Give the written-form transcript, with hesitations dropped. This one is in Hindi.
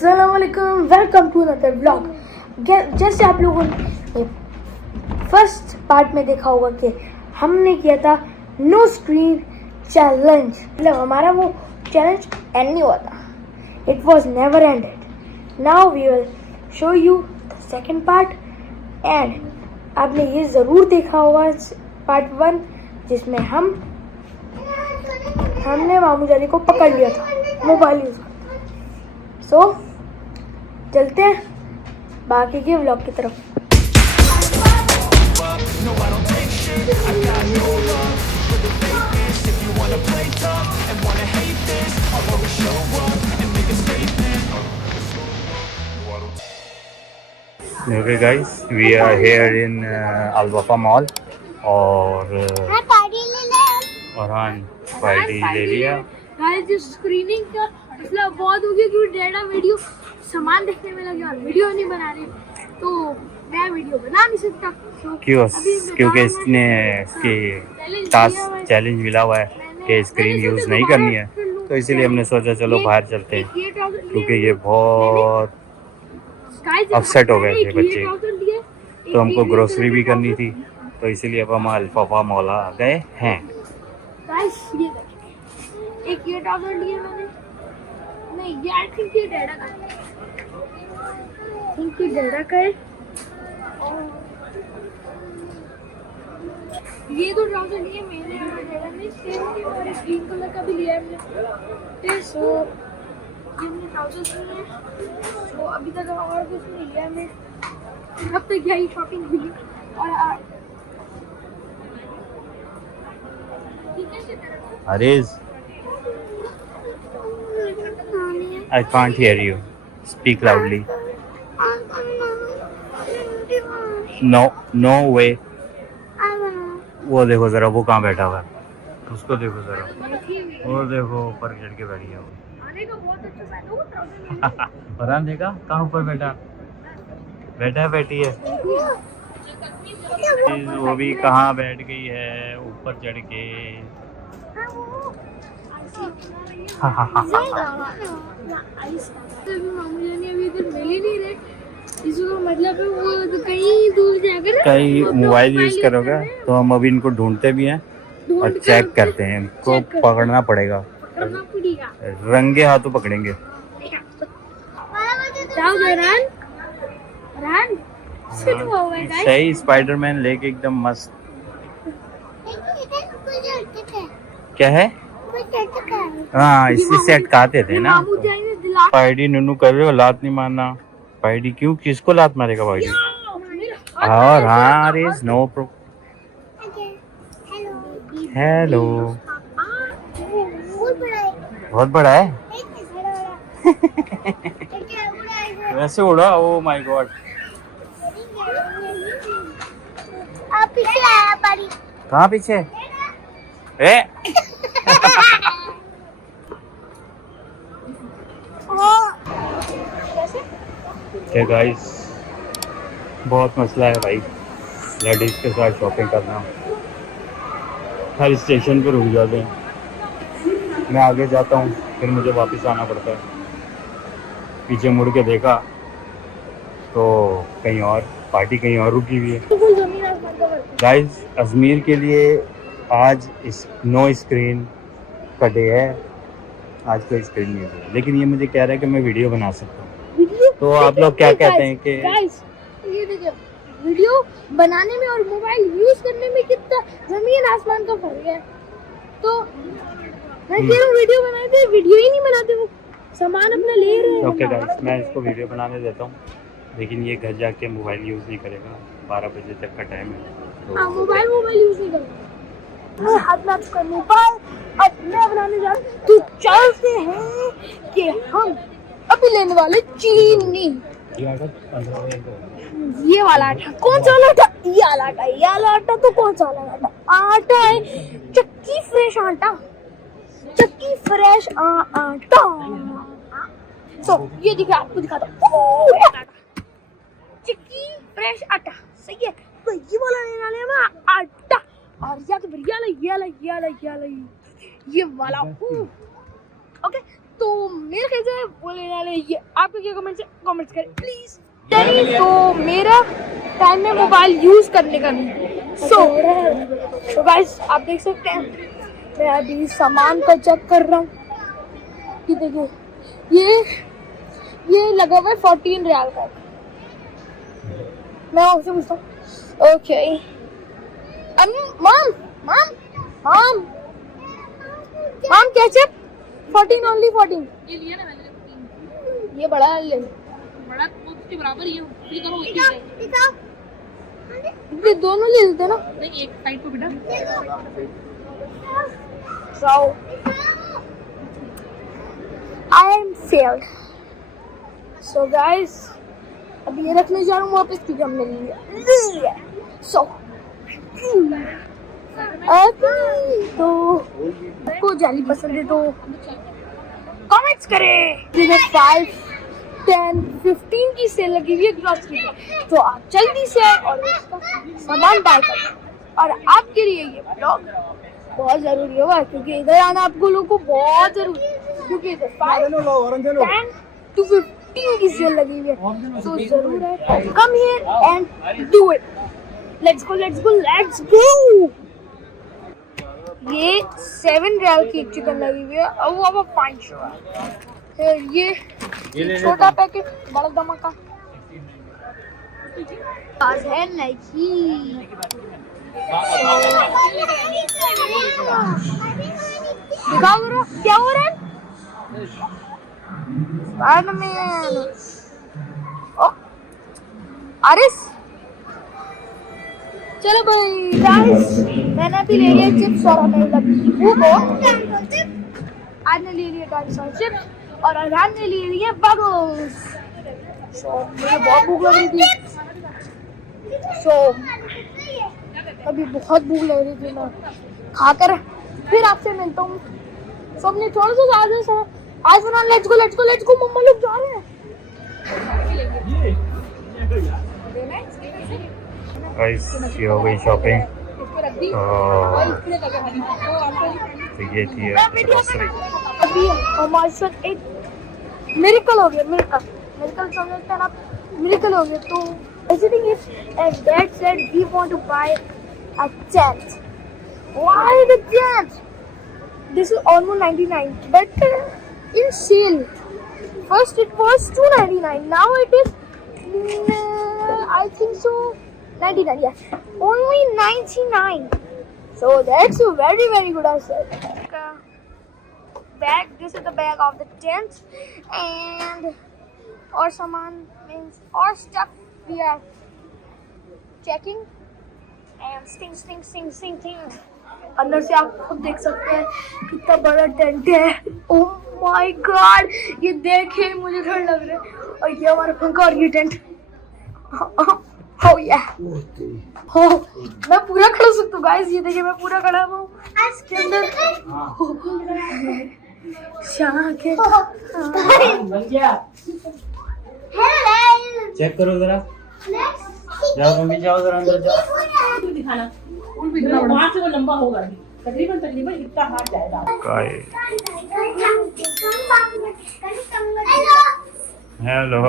अस्सलाम वालेकुम, वेलकम टू अनदर व्लॉग। जैसे आप लोगों ने फर्स्ट पार्ट में देखा होगा कि हमने किया था नो स्क्रीन चैलेंज, मतलब हमारा वो चैलेंज एंड नहीं हुआ था, it was never ended. Now we will show you the second part. And आपने ये ज़रूर देखा होगा पार्ट 1 जिसमें हमने मामू जानी को पकड़ लिया था मोबाइल यूज़ करते। सो चलते हैं बाकी के व्लॉग की तरफ। Okay guys, we are here in Al Wafa Mall और हाँ पार्टी ले लिया। गाइस स्क्रीनिंग का मतलब बहुत हो गया क्योंकि डेटा वीडियो सामान देखने में लगे और वीडियो नहीं बना रही, तो मैं वीडियो बना नहीं सकता। क्यों? क्योंकि इसने इसकी टास्क चैलेंज मिला हुआ है कि स्क्रीन यूज़ नहीं करनी है, तो इसीलिए हमने सोचा चलो बाहर चलते हैं, क्योंकि ये बहुत अपसेट हो गए थे बच्चे, तो हमको ग्रोसरी भी करनी थी, तो इसीलिए अब हम अल्फाफा मॉल आ गए हैं। एक ये टॉवल लिया मैंने, नहीं ये आई थिंक ये डेडा का है, थिंक ये डेडा का है। ये तो ट्राउजर लिए मैंने और डेडा ने सेम और ग्रीन कलर का भी लिया है हमने। सो ये हमने ट्राउजर लिए, तो अभी तक और कुछ नहीं लिया हमने, अब तक यही शॉपिंग हुई। और Ariz, I can't hear you. Speak loudly. No way. वो देखो जरा, वो कहाँ बैठा हुआ है, उसको देखो जरा, वो देखो ऊपर चढ़ के बैठी है वो। फरहान देखा कहाँ ऊपर बैठा है, बैठी है वो भी कहाँ बैठ गई है ऊपर चढ़ के। मतलब वो कहीं दूर जाकर कहीं मोबाइल यूज करोगे तो हम अभी इनको ढूंढते भी हैं और चेक करते हैं, इनको पकड़ना पड़ेगा, रंगे हाथों पकड़ेंगे। सही स्पाइडरमैन लेके एकदम मस्त। क्या है? हाँ इसी से अटकाते थे ना। पाइडी नुनू कर रहे हो, लात नहीं मारना। पाइडी क्यों, किसको लात मारेगा पाइडी? और हाँ अरे नो प्रो। हेलो, बहुत बड़ा है वैसे उड़ा। ओ माय गॉड, कहाँ पीछे? ए क्या गाइस, बहुत मसला है भाई लेडीज के साथ शॉपिंग करना। हर स्टेशन पे रुक जाते हैं, मैं आगे जाता हूँ फिर मुझे वापस आना पड़ता है। पीछे मुड़ के देखा तो कहीं और पार्टी कहीं और रुकी हुई है। गाइस अजमेर के लिए आज इस नो स्क्रीन का डे है, आज कोई स्क्रीन नहीं है, लेकिन ये मुझे कह रहा है कि मैं वीडियो बना सकता हूँ। तो आप लोग क्या कहते हैं कि गाइस ये देखिए, वीडियो बनाने में और मोबाइल यूज करने में कितना जमीन आसमान का फर्क है। तो मैं कह रहा हूँ वीडियो बनाते, वीडियो ही नहीं बनाते, वो सामान अपना ले रहे हैं। ओके गाइस, मैं इसको वीडियो बनाने देता हूँ, लेकिन ये घर जाके मोबाइल यूज़ नहीं करेगा, 12 बजे तक का टाइम है। तो हाँ मोबाइल यूज नहीं करेगा, हाथ में आपका मोबाइल अब मैं बनाने जा रहा हूँ। तो चलते हैं कि हम अभी लेने वाले चीनी, ये वाला आटा। कौन सा वाला आटा? ये वाला आटा। ये वाला आटा तो कौन सा वाला आटा? आटा है चक्की फ्रेश आटा, चक्की फ्रेश आटा। तो ये देखिए, आपको दिखाता हूँ चक्की फ्रेश आटा, सही है। तो ये वाला लेने वाले हैं आटा, और या तो फिर ये वाला ये वाला ये वाला ये वाला ये वाला। ओके तो मेरे ख्याल से वो लेने वाले ये आपके क्या कमेंट्स करें प्लीज। तो मेरा टाइम है मोबाइल यूज करने का नहीं। सो गाइस आप देख सकते हैं मैं अभी सामान का चेक कर रहा हूँ कि देखिए ये लगा हुआ है 14 रियाल का। मैं आपसे पूछता हूँ ओके मम केचप 14 ओनली 14 ये लिया ना मैंने 3 ये बड़ा ले बड़ा वो उसके बराबर ही है फ्री करो एक चीज है ये दोनों ले लेते ना। नहीं एक साइड को बेटा So I am failed. So guys अभी ये रखने जा रहा हूँ वापस क्योंकि हमने लिया। So अभी तो आपको जाली पसंद है तो कमेंट्स करें। 5, 10, 15 की सेल लगी हुई है ग्रॉसरी में तो आप जल्दी से आए और उसका सामान बाय करें। और आपके लिए ये ब्लॉग बहुत जरूरी होगा क्योंकि इधर आना आपको लोगों को बहुत जरूरी है क्योंकि इधर 5, 10 to 15 की सेल लगी हुई है तो जरूर है come here and do it. Let's go. ये 7 रियाल की चिकन लगी हुई है और वो अब 5 है। ये छोटा पैकेट बड़ा धमाका आज है नहीं। दिखाओ जरा क्या हो रहा है स्पाइडरमैन। ओ आरिस चलो भाई गाइस मैंने अभी ले लिया चिप्स और हमें लगी वो आज ने ले लिया डायनासोर चिप्स और अरहान ने ले लिए बबल्स। मुझे बहुत भूख लग रही थी अभी बहुत भूख लग रही थी मैं खाकर फिर आपसे मिलता हूँ। सबने थोड़ा सा आज बना लेट्स गो मम्मा लोग जा रहे हैं। गाइस ये हो गई शॉपिंग तो ये थी ग्रोसरी। अभी हमारे साथ एक मिरेकल हो गया मिरेकल समझते हैं आप मिरेकल हो गया तो everything is and dad said we want to buy a tent. Why the tent? This is almost 99 but in sale first it was 299 now it is I think so 99 yeah only 99 so that's a very good answer. Bag this is the bag of the tent and or saman means or stuff we are checking and sting अंदर से आप खुद देख सकते हैं कितना बड़ा टेंट है। ओह माय गॉड ये देखे मुझे डर लग रहा है और ये हमारा पंखा और ये टेंट हो या हो मैं पूरा खड़ा हो सकता हूँ गाइस ये देखिए मैं पूरा खड़ा हूँ इसके अंदर के चेक करो जरा जाओ मम्मी जाओ जरा अंदर जाओ दिखाना फूल भी इतना वहां से वो लंबा होगा तकरीबन इतना हाथ जाएगा। हेलो